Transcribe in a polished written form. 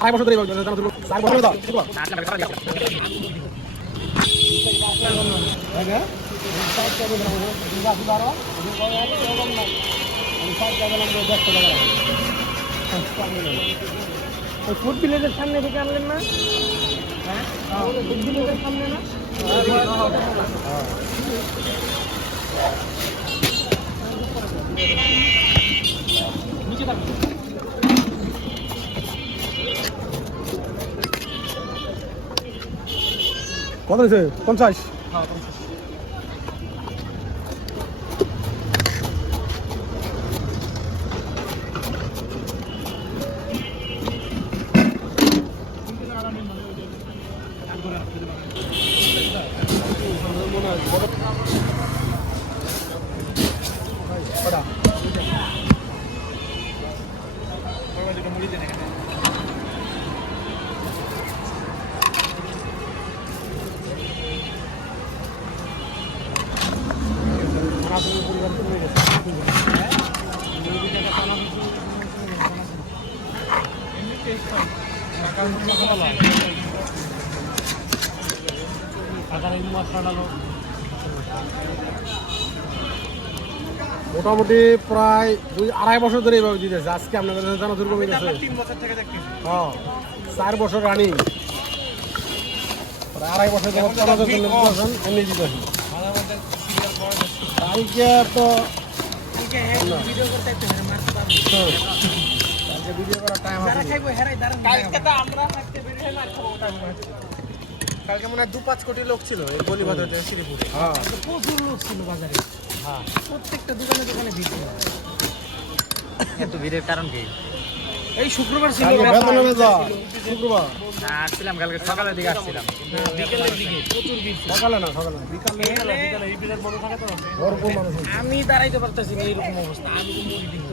আড়াই বছর ধরে 4 বছর দাও ফুড ভিলেজের সামনে থেকে আনলেন না? হ্যাঁ, ফুড ভিলেজের সামনে না? কত হয়েছে? 50? মোটামুটি প্রায় 2-2.5 বছর ধরে এইভাবে দিতেছে। আজকে আপনাদের জানা শুরু করে দিয়েছে 3 বছর থেকে দেখতেছি। হ্যাঁ, 4 বছর রানিং, প্রায় 2.5 বছর ধরে এমনি দিতেছে। কালকে তো ভিডিও করতে মারতে পারবো। কালকে ভিডিও করার টাইম যারা আছে। খাইবো হেরাই দাঁড়ান। কালকে তো আমরা থাকতে বেরিয়ে না খাবো ওটা। কালকে মনে হয় 2-5 কোটি লোক ছিল এই গলিবাজার থেকে শ্রীপুরে। হ্যাঁ, প্রচুর লোক ছিল বাজারে। হ্যাঁ, প্রত্যেকটা দোকানে দোকানে ভিড় ছিল। এত ভিড়ের কারণ কি? এই শুক্রবার ছিল, কালকে বেতনে যা শুক্রবার না, আসছিলাম কালকে সকালের দিকে আসছিলাম, বিকেলের দিকে প্রচুর ভিড় ছিল। সকালে না, সকালে বিকালে বিকালে এই ভিড়ের বড় থাকে তো। ভরপুর মানুষ হয়েছে। আমি দাঁড়াইতে পারতেছি না এইরকম অবস্থা। আমি তো মরি দিই।